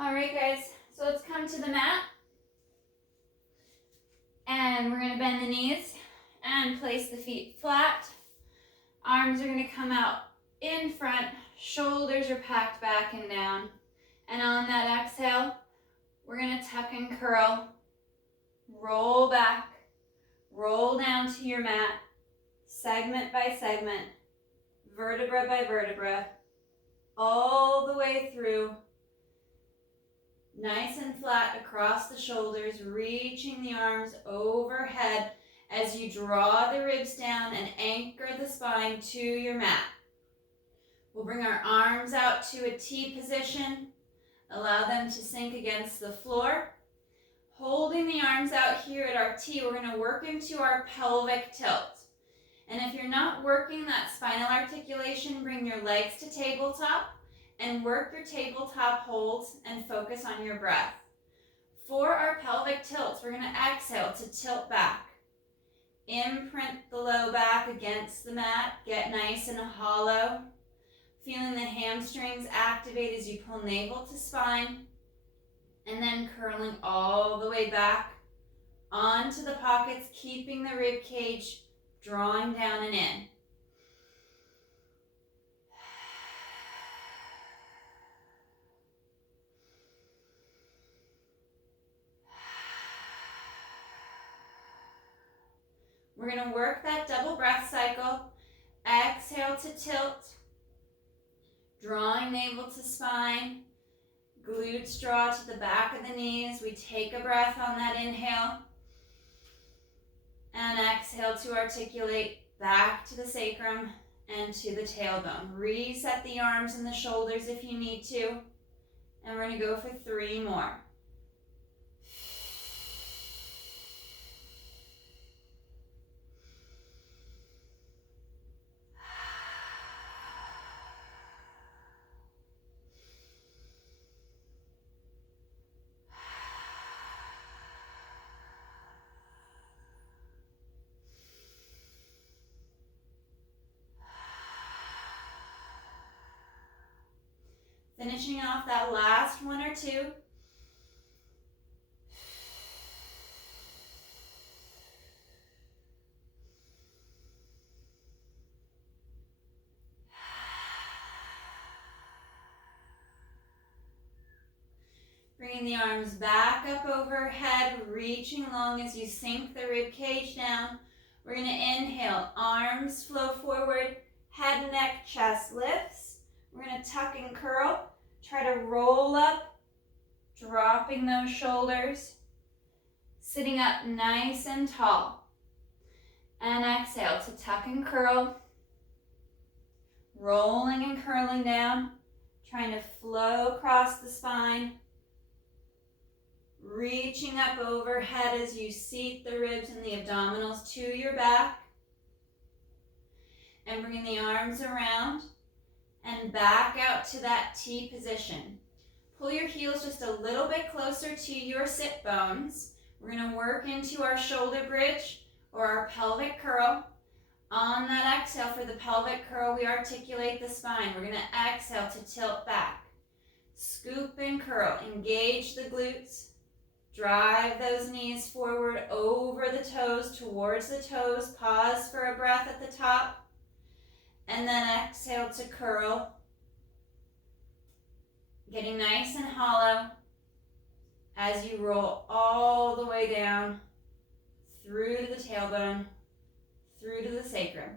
All right, guys, so let's come to the mat. And we're gonna bend the knees and place the feet flat. Arms are gonna come out in front, shoulders are packed back and down. And on that exhale, we're gonna tuck and curl, roll back, roll down to your mat, segment by segment, vertebra by vertebra, all the way through. Nice and flat across the shoulders, reaching the arms overhead as you draw the ribs down and anchor the spine to your mat. We'll bring our arms out to a T position. Allow them to sink against the floor. Holding the arms out here at our T, we're going to work into our pelvic tilt. And if you're not working that spinal articulation, bring your legs to tabletop and work your tabletop holds and focus on your breath. For our pelvic tilts, we're going to exhale to tilt back. Imprint the low back against the mat. Get nice and hollow. Feeling the hamstrings activate as you pull navel to spine. And then curling all the way back onto the pockets, keeping the rib cage drawing down and in. We're going to work that double breath cycle. Exhale to tilt. Drawing navel to spine. Glutes draw to the back of the knees. We take a breath on that inhale. And exhale to articulate back to the sacrum and to the tailbone. Reset the arms and the shoulders if you need to. And we're going to go for 3 more. Finishing off that last 1 or 2. Bringing the arms back up overhead, reaching long as you sink the rib cage down. We're going to inhale, arms flow forward, head, neck, chest lifts. We're going to tuck and curl. Try to roll up, dropping those shoulders. Sitting up nice and tall. And exhale to tuck and curl. Rolling and curling down. Trying to flow across the spine. Reaching up overhead as you seat the ribs and the abdominals to your back. And bringing the arms around and back out to that T position. Pull your heels just a little bit closer to your sit bones. We're going to work into our shoulder bridge or our pelvic curl. On that exhale for the pelvic curl, we articulate the spine. We're going to exhale to tilt back. Scoop and curl. Engage the glutes. Drive those knees forward over the toes, towards the toes. Pause for a breath at the top. And then exhale to curl. Getting nice and hollow as you roll all the way down through to the tailbone, through to the sacrum.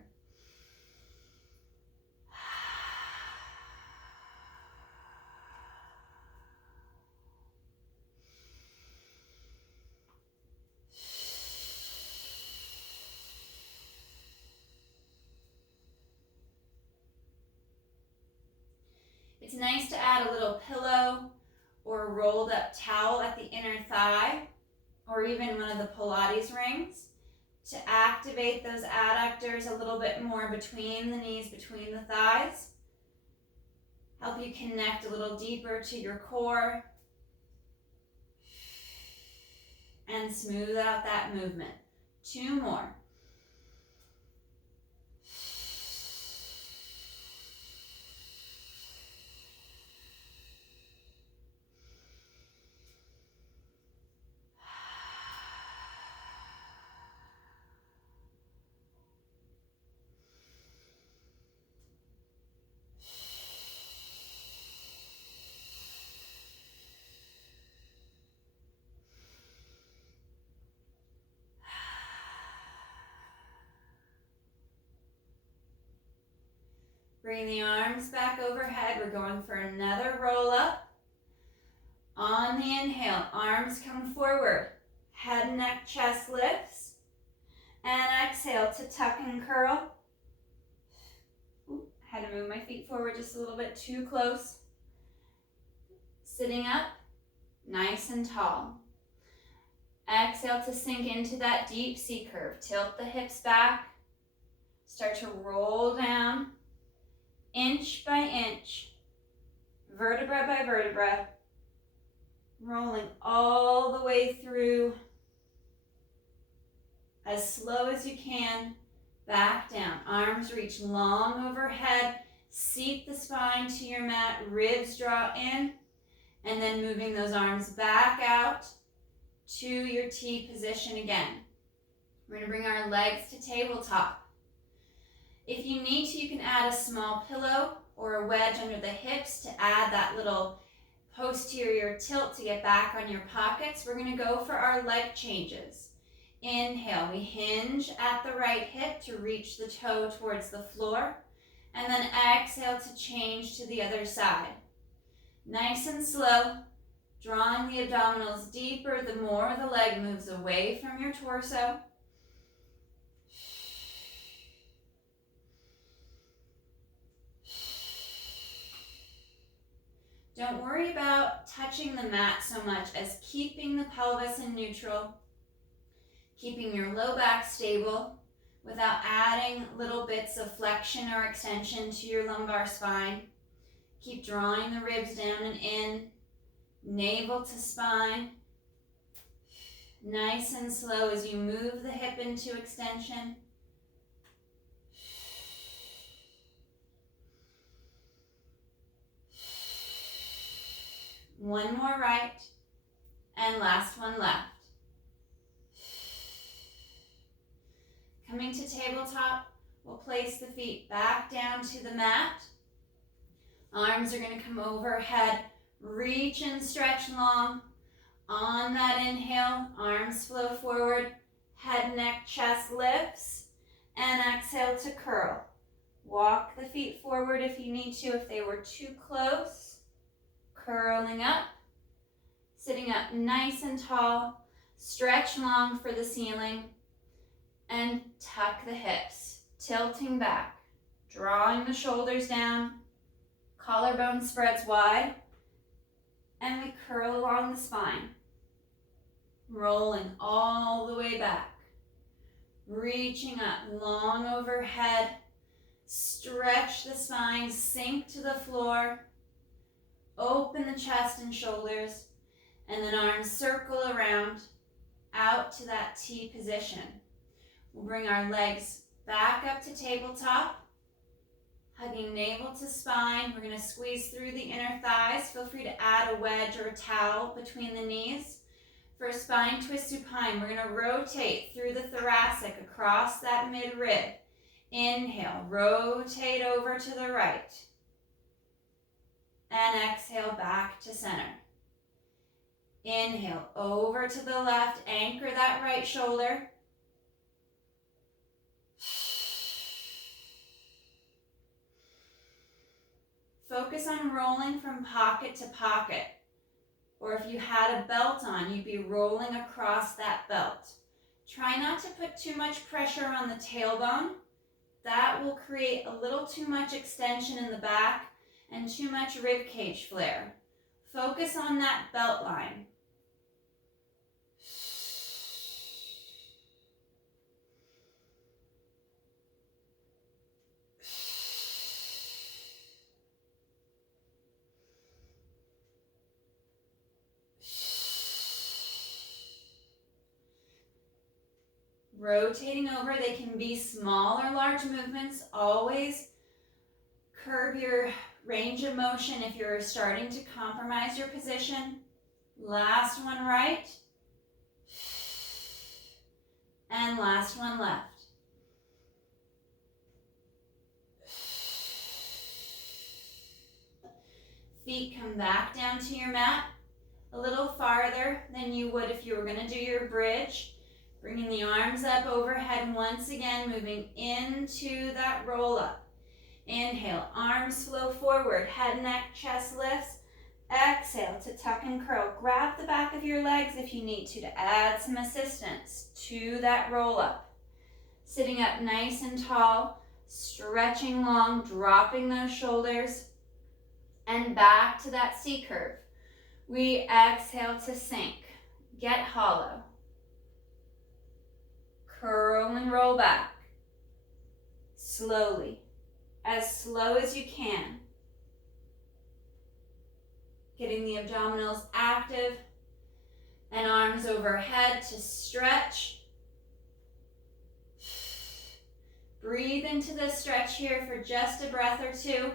It's nice to add a little pillow or a rolled up towel at the inner thigh, or even one of the Pilates rings to activate those adductors a little bit more between the knees, between the thighs. Help you connect a little deeper to your core and smooth out that movement. 2 more. Bring the arms back overhead. We're going for another roll up. On the inhale, arms come forward. Head, neck, chest lifts. And exhale to tuck and curl. Ooh, had to move my feet forward just a little bit too close. Sitting up, nice and tall. Exhale to sink into that deep C curve. Tilt the hips back. Start to roll down, inch by inch, vertebra by vertebra, rolling all the way through as slow as you can, back down. Arms reach long overhead, seat the spine to your mat, ribs draw in, and then moving those arms back out to your T position again. We're going to bring our legs to tabletop. If you need to, you can add a small pillow or a wedge under the hips to add that little posterior tilt to get back on your pockets. We're going to go for our leg changes. Inhale, we hinge at the right hip to reach the toe towards the floor. And then exhale to change to the other side. Nice and slow, drawing the abdominals deeper the more the leg moves away from your torso. Don't worry about touching the mat so much as keeping the pelvis in neutral, keeping your low back stable without adding little bits of flexion or extension to your lumbar spine. Keep drawing the ribs down and in, navel to spine. Nice and slow as you move the hip into extension. One more right, and last one left. Coming to tabletop, we'll place the feet back down to the mat. Arms are going to come overhead, reach and stretch long. On that inhale, arms flow forward, head, neck, chest lifts, and exhale to curl. Walk the feet forward if you need to, if they were too close. Curling up, sitting up nice and tall, stretch long for the ceiling, and tuck the hips, tilting back, drawing the shoulders down, collarbone spreads wide, and we curl along the spine, rolling all the way back, reaching up long overhead, stretch the spine, sink to the floor, open the chest and shoulders, and then arms circle around out to that T position. We'll bring our legs back up to tabletop, hugging navel to spine. We're going to squeeze through the inner thighs. Feel free to add a wedge or a towel between the knees. For a spine twist supine, we're going to rotate through the thoracic across that mid-rib. Inhale, rotate over to the right. And exhale back to center. Inhale, over to the left, anchor that right shoulder. Focus on rolling from pocket to pocket. Or if you had a belt on, you'd be rolling across that belt. Try not to put too much pressure on the tailbone. That will create a little too much extension in the back and too much rib cage flare. Focus on that belt line. Rotating over, they can be small or large movements. Always curb your range of motion if you're starting to compromise your position. Last one right. And last one left. Feet come back down to your mat a little farther than you would if you were going to do your bridge. Bringing the arms up overhead once again, moving into that roll up. Inhale, arms flow forward, head, neck, chest lifts. Exhale to tuck and curl. Grab the back of your legs if you need to add some assistance to that roll up. Sitting up nice and tall, stretching long, dropping those shoulders, and back to that C curve. We exhale to sink. Get hollow. Curl and roll back. Slowly, as slow as you can. Getting the abdominals active and arms overhead to stretch. Breathe into this stretch here for just a breath or two.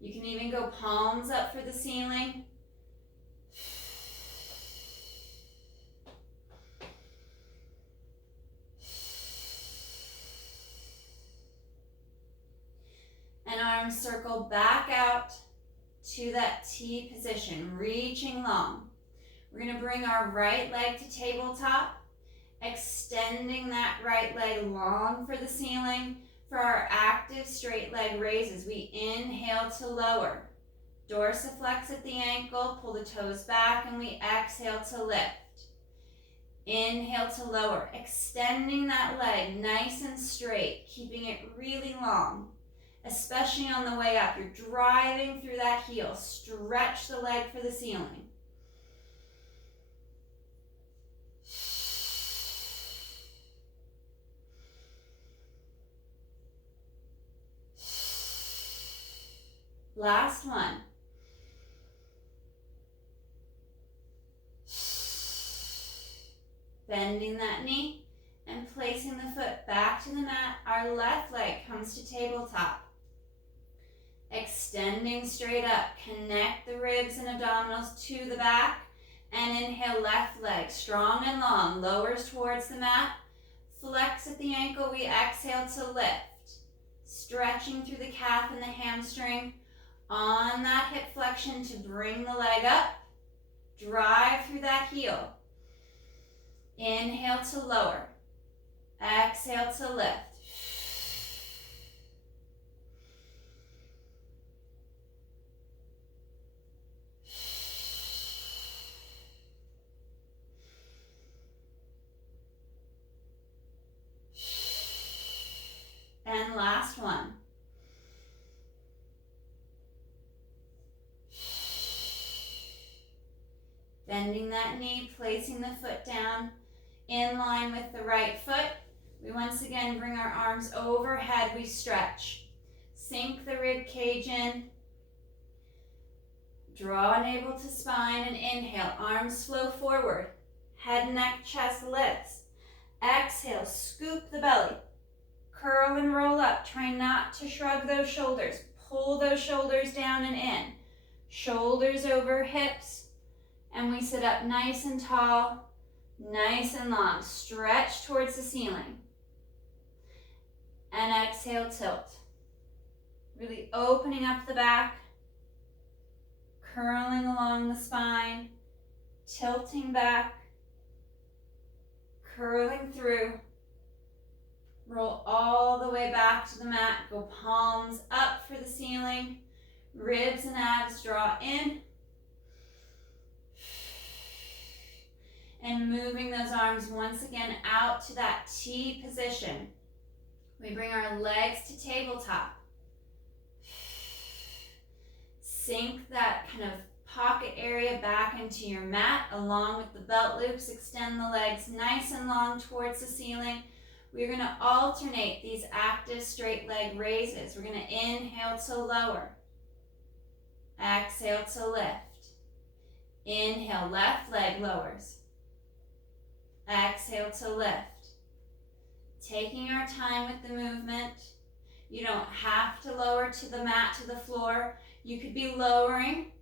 You can even go palms up for the ceiling. And arms circle back out to that T position, reaching long. We're going to bring our right leg to tabletop, extending that right leg long for the ceiling. For our active straight leg raises, we inhale to lower. Dorsiflex at the ankle, pull the toes back, and we exhale to lift. Inhale to lower, extending that leg nice and straight, keeping it really long. Especially on the way up, you're driving through that heel. Stretch the leg for the ceiling. Last one. Bending that knee and placing the foot back to the mat. Our left leg comes to tabletop. Extending straight up, connect the ribs and abdominals to the back, and inhale, left leg, strong and long, lowers towards the mat. Flex at the ankle, we exhale to lift. Stretching through the calf and the hamstring. On that hip flexion to bring the leg up. Drive through that heel. Inhale to lower. Exhale to lift. And last one. Bending that knee, placing the foot down in line with the right foot. We once again bring our arms overhead, we stretch. Sink the rib cage in. Draw navel to spine and inhale, arms flow forward. Head, neck, chest lifts. Exhale, scoop the belly. Curl and roll up. Try not to shrug those shoulders. Pull those shoulders down and in. Shoulders over hips. And we sit up nice and tall, nice and long. Stretch towards the ceiling. And exhale, tilt. Really opening up the back. Curling along the spine. Tilting back. Curling through. Roll all the way back to the mat. Go palms up for the ceiling. Ribs and abs draw in. And moving those arms once again out to that T position. We bring our legs to tabletop. Sink that kind of pocket area back into your mat along with the belt loops. Extend the legs nice and long towards the ceiling. We're going to alternate these active straight leg raises. We're going to inhale to lower. Exhale to lift. Inhale, left leg lowers. Exhale to lift. Taking our time with the movement. You don't have to lower to the mat, to the floor. You could be lowering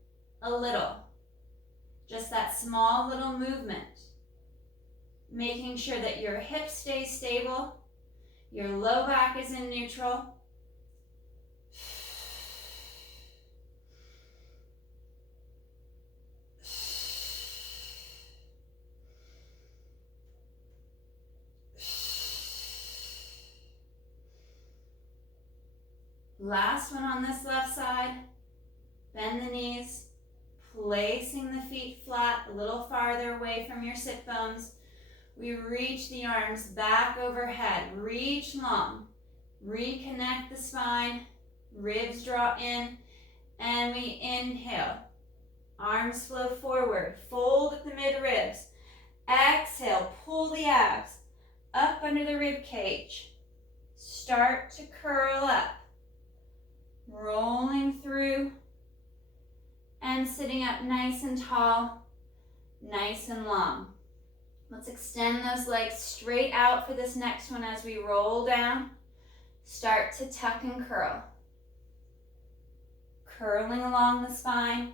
a little. Just that small little movement. Making sure that your hips stay stable, your low back is in neutral. Last one on this left side. Bend the knees, placing the feet flat, a little farther away from your sit bones. We reach the arms back overhead, reach long, reconnect the spine, ribs draw in, and we inhale. Arms flow forward, fold at the mid-ribs. Exhale, pull the abs up under the rib cage. Start to curl up, rolling through, and sitting up nice and tall, nice and long. Let's extend those legs straight out for this next one as we roll down. Start to tuck and curl. Curling along the spine,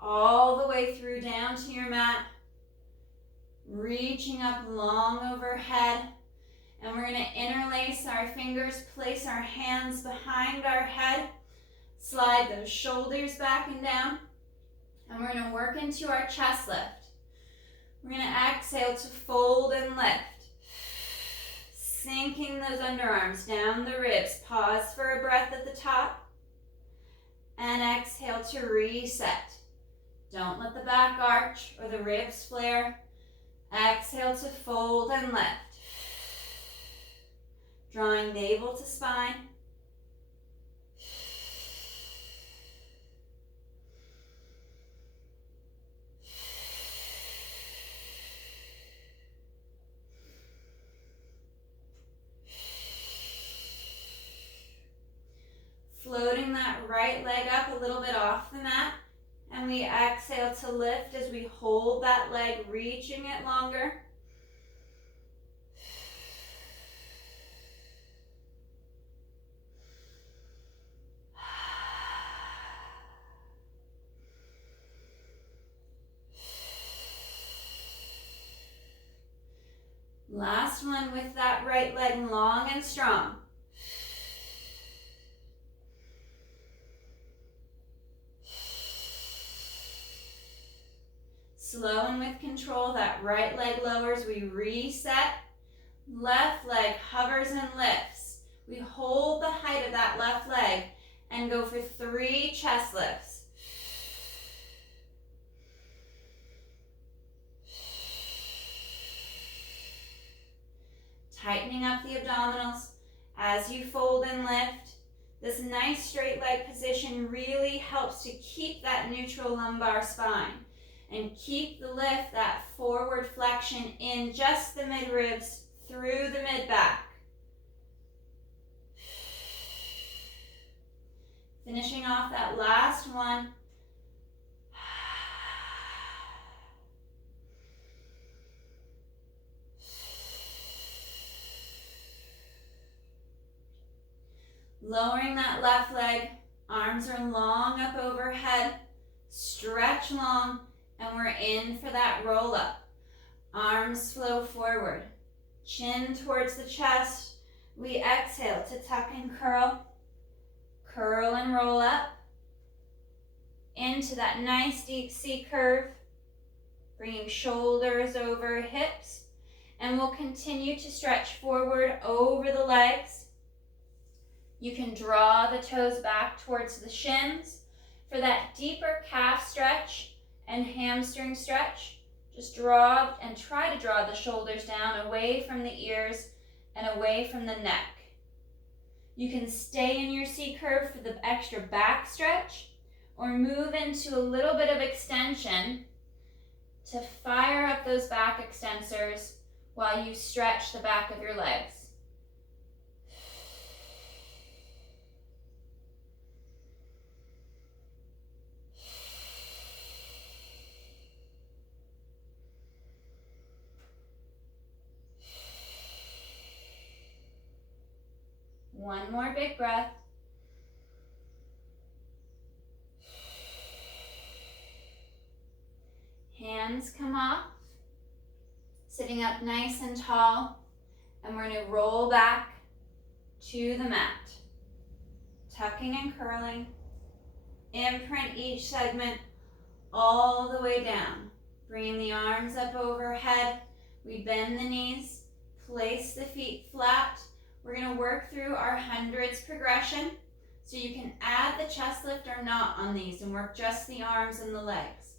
all the way through down to your mat. Reaching up long overhead. And we're going to interlace our fingers, place our hands behind our head. Slide those shoulders back and down. And we're going to work into our chest lift. We're going to exhale to fold and lift. Sinking those underarms down the ribs. Pause for a breath at the top. And exhale to reset. Don't let the back arch or the ribs flare. Exhale to fold and lift. Drawing navel to spine. Floating that right leg up a little bit off the mat. And we exhale to lift as we hold that leg, reaching it longer. Last one with that right leg long and strong. Slow and with control, that right leg lowers, we reset. Left leg hovers and lifts. We hold the height of that left leg and go for 3 chest lifts. Tightening up the abdominals as you fold and lift. This nice straight leg position really helps to keep that neutral lumbar spine and keep the lift, that forward flexion in just the mid-ribs through the mid-back. Finishing off that last one. Lowering that left leg, arms are long up overhead, stretch long, and we're in for that roll up. Arms flow forward, chin towards the chest. We exhale to tuck and curl, curl and roll up into that nice deep C curve, bringing shoulders over hips, and we'll continue to stretch forward over the legs. You can draw the toes back towards the shins for that deeper calf stretch and hamstring stretch. Just draw and try to draw the shoulders down away from the ears and away from the neck. You can stay in your C curve for the extra back stretch or move into a little bit of extension to fire up those back extensors while you stretch the back of your legs. One more big breath. Hands come off, sitting up nice and tall, and we're going to roll back to the mat. Tucking and curling. Imprint each segment all the way down. Bringing the arms up overhead. We bend the knees, place the feet flat. We're going to work through our hundreds progression. So you can add the chest lift or not on these and work just the arms and the legs.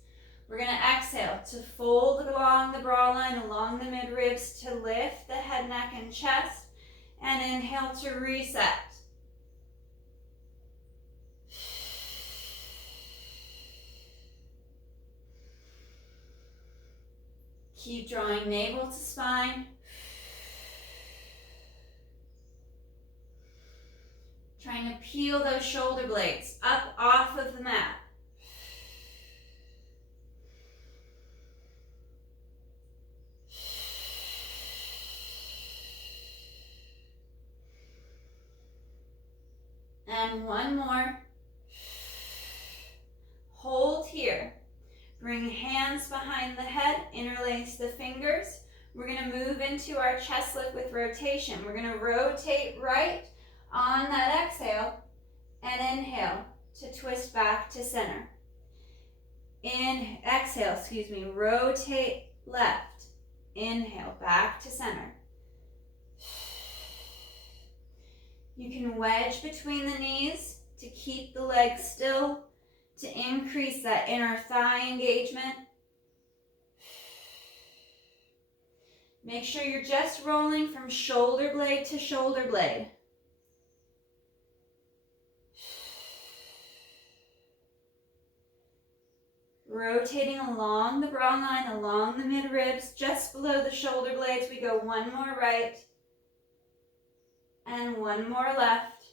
We're going to exhale to fold along the bra line, along the mid-ribs to lift the head, neck, and chest. And inhale to reset. Keep drawing navel to spine. Trying to peel those shoulder blades up off of the mat. And one more. Hold here. Bring hands behind the head, interlace the fingers. We're going to move into our chest lift with rotation. We're going to rotate right on that exhale and inhale to twist back to center. Exhale, rotate left. Inhale, back to center. You can wedge between the knees to keep the legs still, to increase that inner thigh engagement. Make sure you're just rolling from shoulder blade to shoulder blade. Rotating along the bra line, along the mid-ribs, just below the shoulder blades. We go one more right and one more left.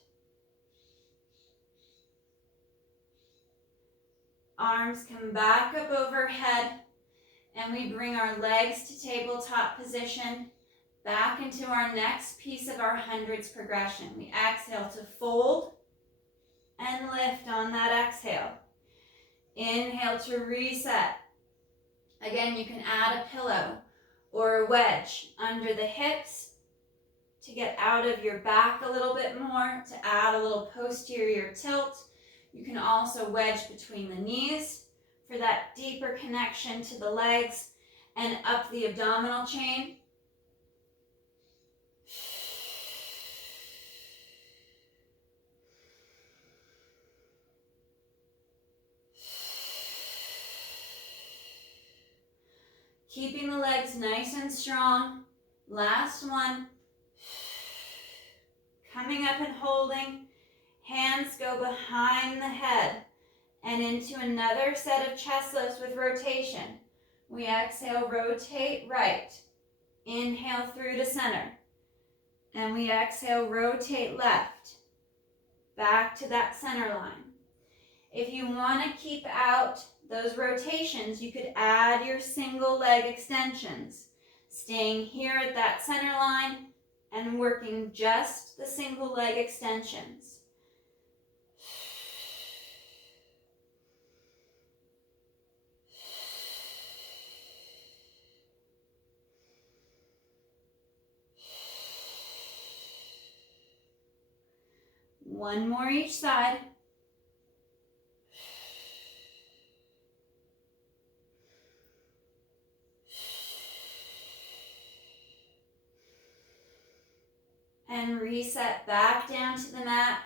Arms come back up overhead, and we bring our legs to tabletop position, back into our next piece of our hundreds progression. We exhale to fold and lift on that exhale. Inhale to reset. Again, you can add a pillow or a wedge under the hips to get out of your back a little bit more, to add a little posterior tilt. You can also wedge between the knees for that deeper connection to the legs and up the abdominal chain. Keeping the legs nice and strong. Last one. Coming up and holding. Hands go behind the head and into another set of chest lifts with rotation. We exhale, rotate right. Inhale through to center. And we exhale, rotate left. Back to that center line. If you want to keep out those rotations, you could add your single leg extensions, staying here at that center line and working just the single leg extensions. One more each side. And reset back down to the mat.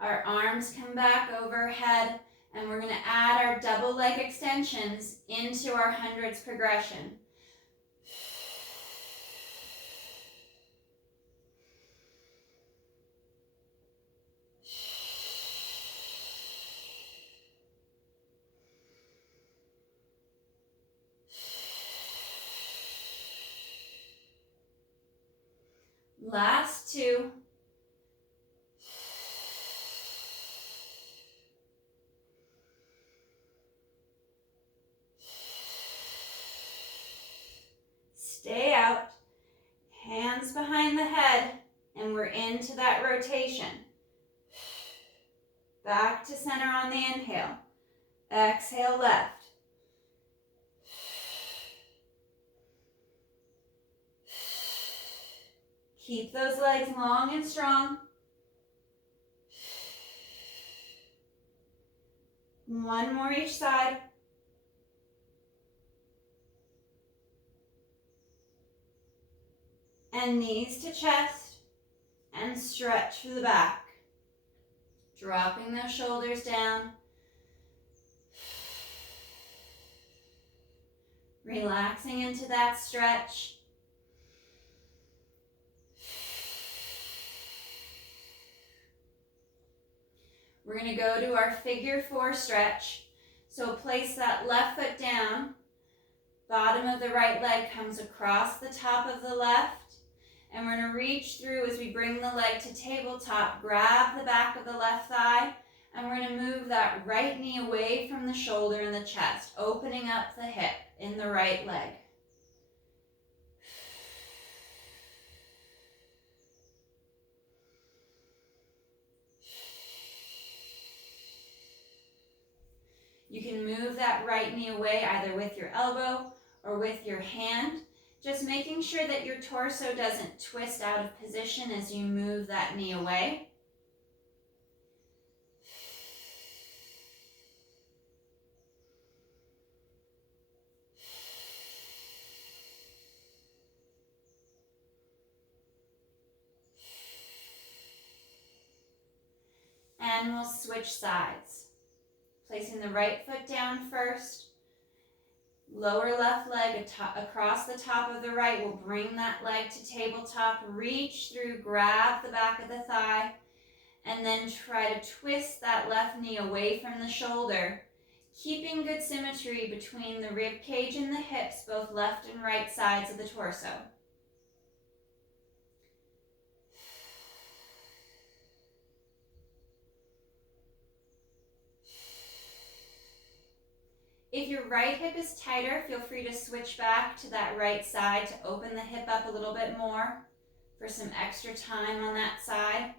Our arms come back overhead, and we're going to add our double leg extensions into our hundreds progression. Last two. Stay out. Hands behind the head, and we're into that rotation. Back to center on the inhale. Exhale left. Keep those legs long and strong. One more each side. And knees to chest. and stretch through the back. Dropping those shoulders down. Relaxing into that stretch. We're going to go to our figure 4 stretch. So place that left foot down. Bottom of the right leg comes across the top of the left. And we're going to reach through as we bring the leg to tabletop. Grab the back of the left thigh. And we're going to move that right knee away from the shoulder and the chest, opening up the hip in the right leg. You can move that right knee away either with your elbow or with your hand, just making sure that your torso doesn't twist out of position as you move that knee away. And we'll switch sides. Placing the right foot down first. Lower left leg across the top of the right. We'll bring that leg to tabletop. Reach through, grab the back of the thigh. And then try to twist that left knee away from the shoulder. Keeping good symmetry between the rib cage and the hips, both left and right sides of the torso. If your right hip is tighter, feel free to switch back to that right side to open the hip up a little bit more for some extra time on that side.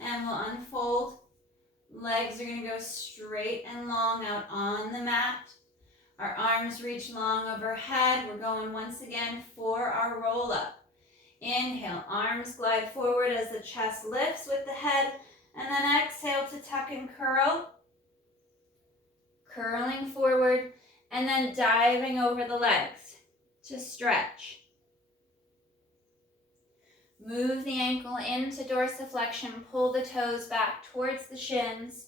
And we'll unfold. Legs are going to go straight and long out on the mat. Our arms reach long overhead. We're going once again for our roll up. Inhale, arms glide forward as the chest lifts with the head. And then exhale to tuck and curl. Curling forward and then diving over the legs to stretch. Move the ankle into dorsiflexion, pull the toes back towards the shins.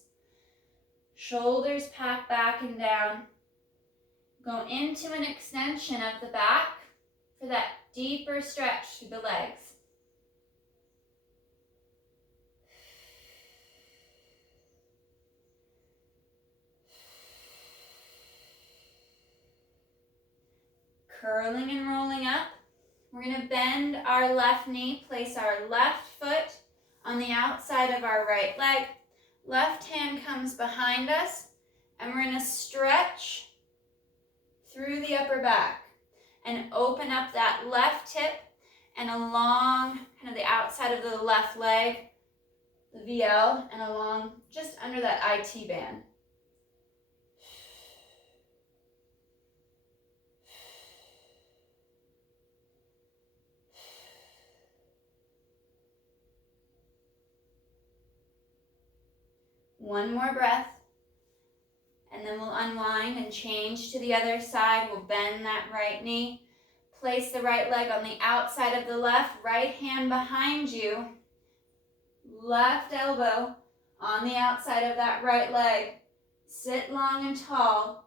Shoulders pack back and down. Go into an extension of the back for that deeper stretch through the legs. Curling and rolling up. We're going to bend our left knee, place our left foot on the outside of our right leg. Left hand comes behind us, and we're going to stretch through the upper back and open up that left hip and along kind of the outside of the left leg, the VL, and along just under that IT band. One more breath, and then we'll unwind and change to the other side. We'll bend that right knee, place the right leg on the outside of the left, right hand behind you, left elbow on the outside of that right leg. Sit long and tall,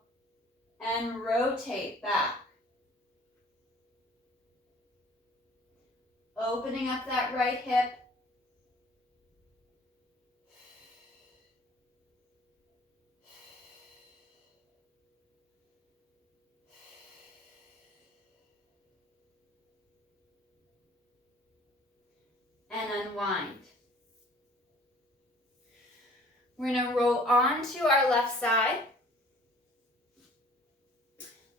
and rotate back. Opening up that right hip. And unwind. We're going to roll onto our left side,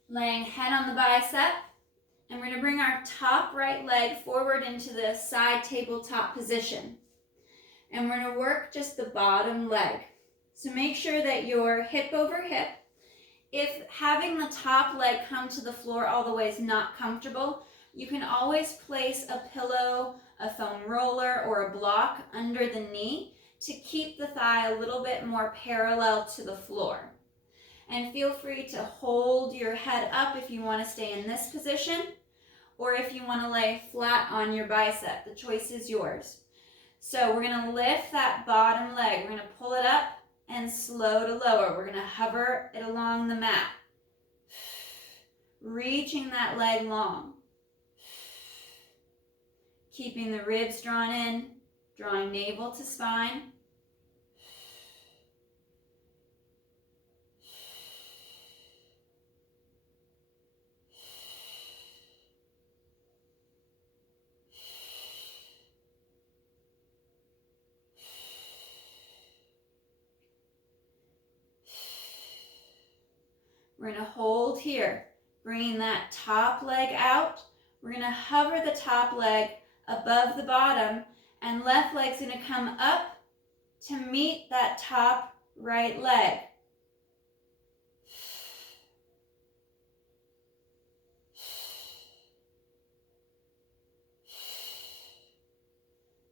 laying head on the bicep, and we're going to bring our top right leg forward into the side tabletop position. And we're going to work just the bottom leg. So make sure that you're hip over hip. If having the top leg come to the floor all the way is not comfortable, you can always place a pillow, a foam roller, or a block under the knee to keep the thigh a little bit more parallel to the floor. And feel free to hold your head up if you want to stay in this position, or if you want to lay flat on your bicep. The choice is yours. So we're going to lift that bottom leg. We're going to pull it up and slow to lower. We're going to hover it along the mat, reaching that leg long. Keeping the ribs drawn in, drawing navel to spine. We're going to hold here, bringing that top leg out. We're going to hover the top leg above the bottom, and left leg's going to come up to meet that top right leg.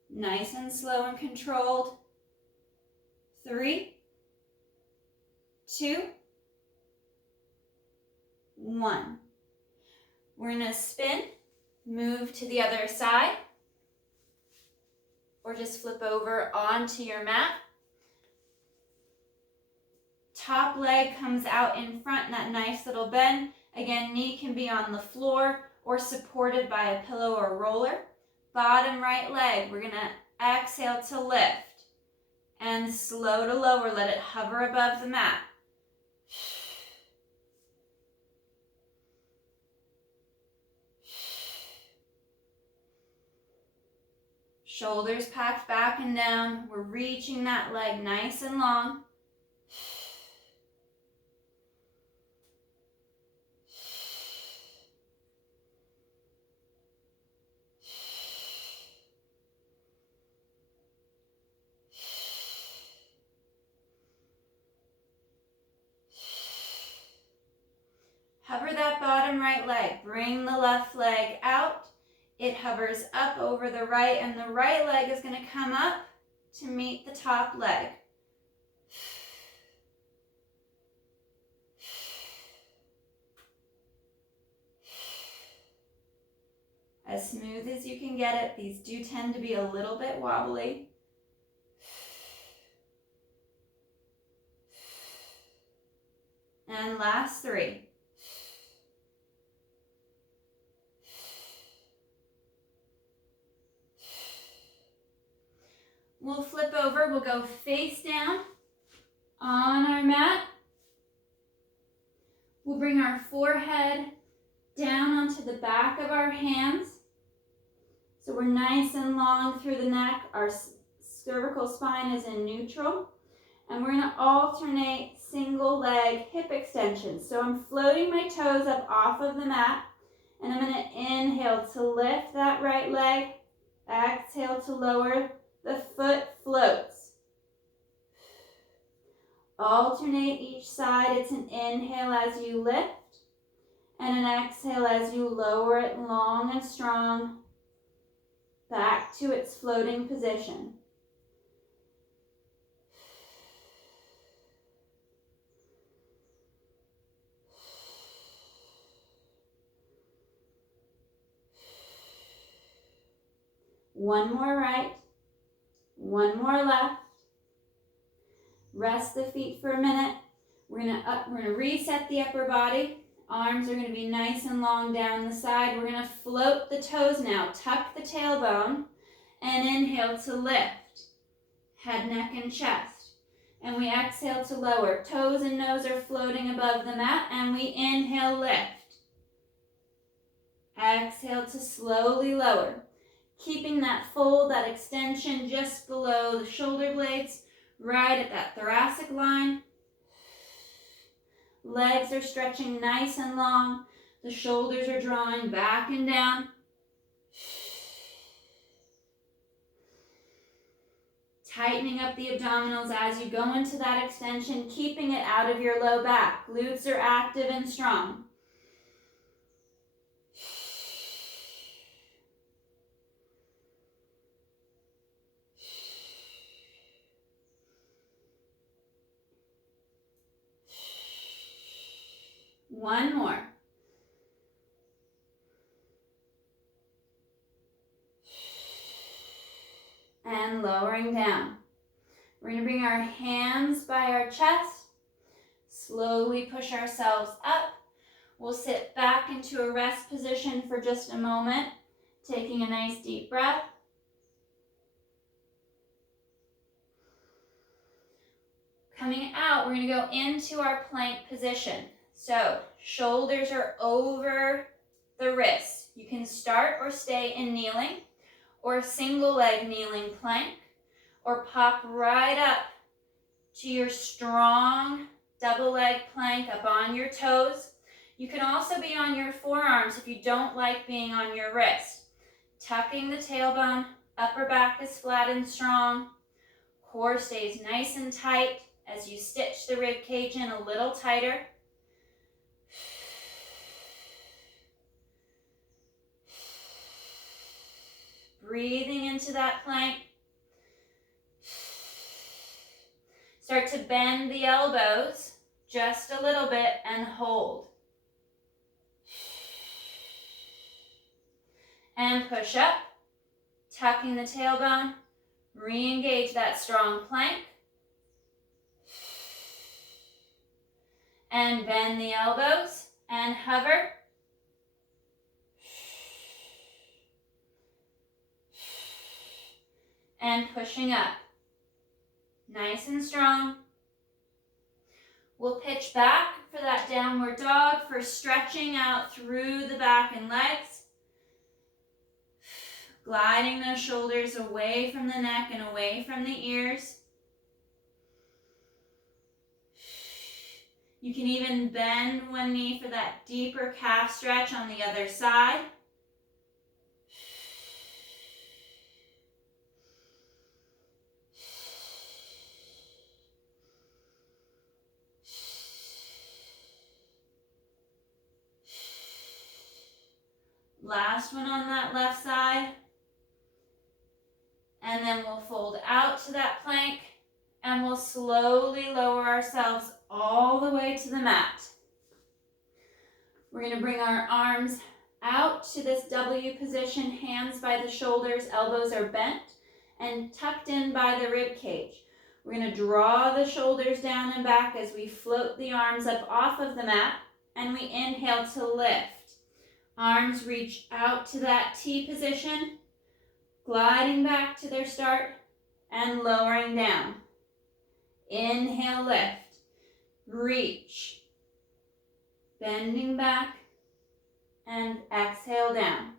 Nice and slow and controlled. 3, 2, 1. We're going to spin, move to the other side, or just flip over onto your mat. Top leg comes out in front in that nice little bend. Again, knee can be on the floor or supported by a pillow or roller. Bottom right leg, we're going to exhale to lift and slow to lower. Let it hover above the mat. Shoulders packed back and down. We're reaching that leg nice and long. Hover that bottom right leg. Bring the left leg out. It hovers up over the right, and the right leg is going to come up to meet the top leg. As smooth as you can get it. These do tend to be a little bit wobbly. And last 3. We'll flip over, we'll go face down on our mat. We'll bring our forehead down onto the back of our hands. So we're nice and long through the neck. Our cervical spine is in neutral. And we're going to alternate single leg hip extensions. So I'm floating my toes up off of the mat. And I'm going to inhale to lift that right leg. Exhale to lower. The foot floats. Alternate each side. It's an inhale as you lift and an exhale as you lower it long and strong back to its floating position. One more right. One more left. Rest the feet for a minute. We're gonna reset the upper body. Arms are gonna be nice and long down the side. We're gonna float the toes now. Tuck the tailbone and inhale to lift. Head, neck, and chest. And we exhale to lower. Toes and nose are floating above the mat, and we inhale, lift. Exhale to slowly lower. Keeping that fold, that extension just below the shoulder blades, right at that thoracic line. Legs are stretching nice and long. The shoulders are drawing back and down. Tightening up the abdominals as you go into that extension, keeping it out of your low back. Glutes are active and strong. One more. And lowering down. We're going to bring our hands by our chest. Slowly push ourselves up. We'll sit back into a rest position for just a moment, taking a nice deep breath. Coming out, we're going to go into our plank position. So, shoulders are over the wrists. You can start or stay in kneeling, or single leg kneeling plank, or pop right up to your strong double leg plank up on your toes. You can also be on your forearms if you don't like being on your wrist. Tucking the tailbone, upper back is flat and strong. Core stays nice and tight as you stitch the rib cage in a little tighter. Breathing into that plank. Start to bend the elbows just a little bit and hold. And push up, tucking the tailbone. Re-engage that strong plank. And bend the elbows and hover. And pushing up. Nice and strong. We'll pitch back for that downward dog for stretching out through the back and legs. Gliding those shoulders away from the neck and away from the ears. You can even bend one knee for that deeper calf stretch on the other side. Last one on that left side. And then we'll fold out to that plank and we'll slowly lower ourselves all the way to the mat. We're going to bring our arms out to this W position, hands by the shoulders, elbows are bent and tucked in by the rib cage. We're going to draw the shoulders down and back as we float the arms up off of the mat and we inhale to lift. Arms reach out to that T position, gliding back to their start and lowering down. Inhale, lift, reach, bending back, and exhale down.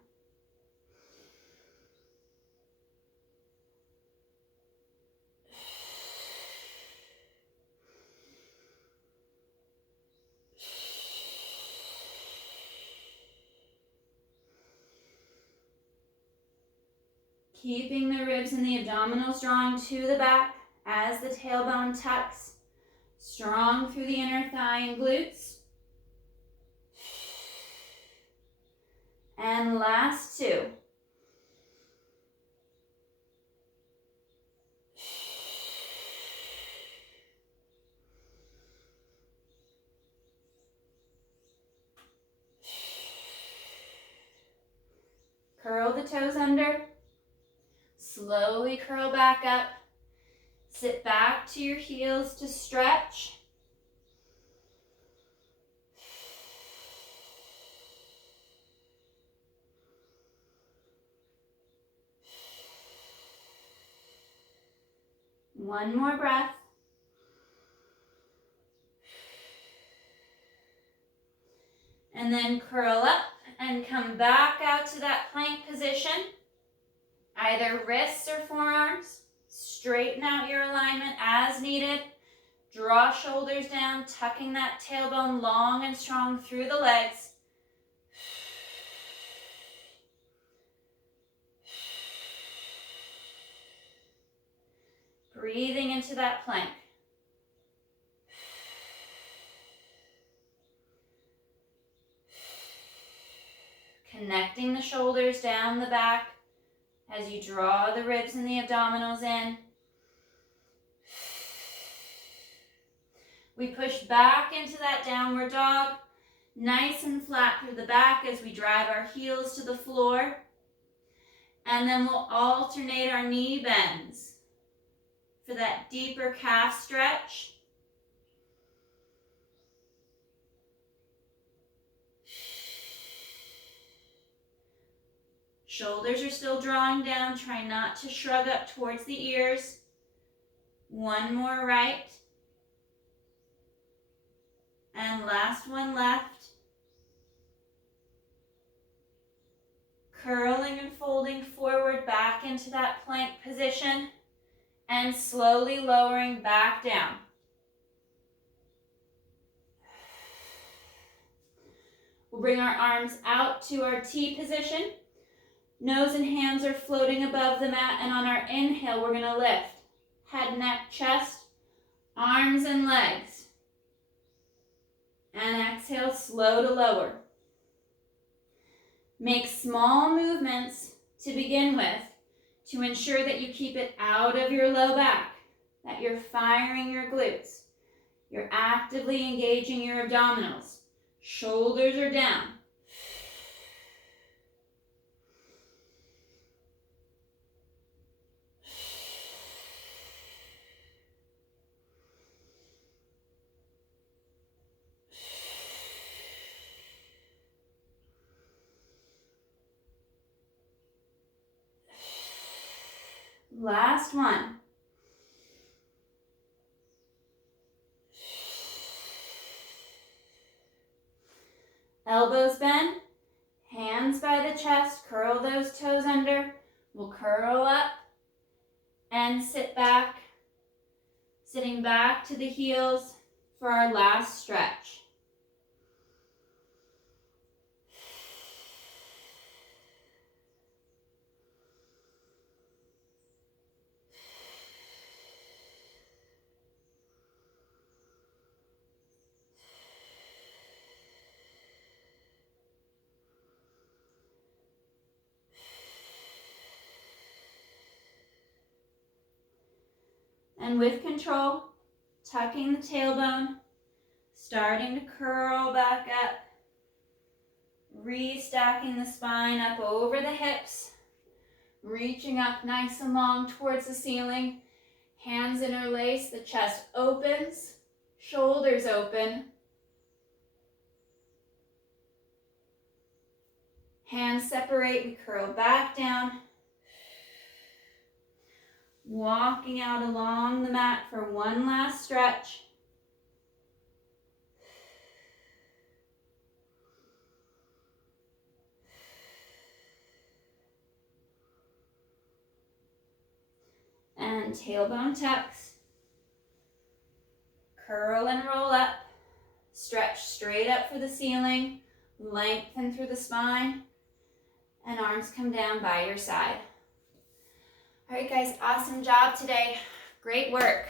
Keeping the ribs and the abdominals drawing to the back as the tailbone tucks. Strong through the inner thigh and glutes. And last two. Curl the toes under. Slowly curl back up. Sit back to your heels to stretch. One more breath. And then curl up and come back out to that plank position. Either wrists or forearms. Straighten out your alignment as needed. Draw shoulders down, tucking that tailbone long and strong through the legs. breathing into that plank. Connecting the shoulders down the back as you draw the ribs and the abdominals in. We push back into that downward dog, nice and flat through the back as we drive our heels to the floor. And then we'll alternate our knee bends for that deeper calf stretch. Shoulders are still drawing down. Try not to shrug up towards the ears. One more right. And last one left. Curling and folding forward back into that plank position and slowly lowering back down. We'll bring our arms out to our T position. Nose and hands are floating above the mat, and on our inhale, we're going to lift. Head, neck, chest, arms and legs. And exhale, slow to lower. Make small movements to begin with to ensure that you keep it out of your low back, that you're firing your glutes. You're actively engaging your abdominals. Shoulders are down. Last one. Elbows bend, hands by the chest, curl those toes under. We'll curl up and sit back, sitting back to the heels for our last stretch. And with control, tucking the tailbone, starting to curl back up, restacking the spine up over the hips, reaching up nice and long towards the ceiling, hands interlace, the chest opens, shoulders open, hands separate, we curl back down, walking out along the mat for one last stretch. And tailbone tucks. Curl and roll up. Stretch straight up for the ceiling. Lengthen through the spine. And arms come down by your side. All right, guys, awesome job today. Great work.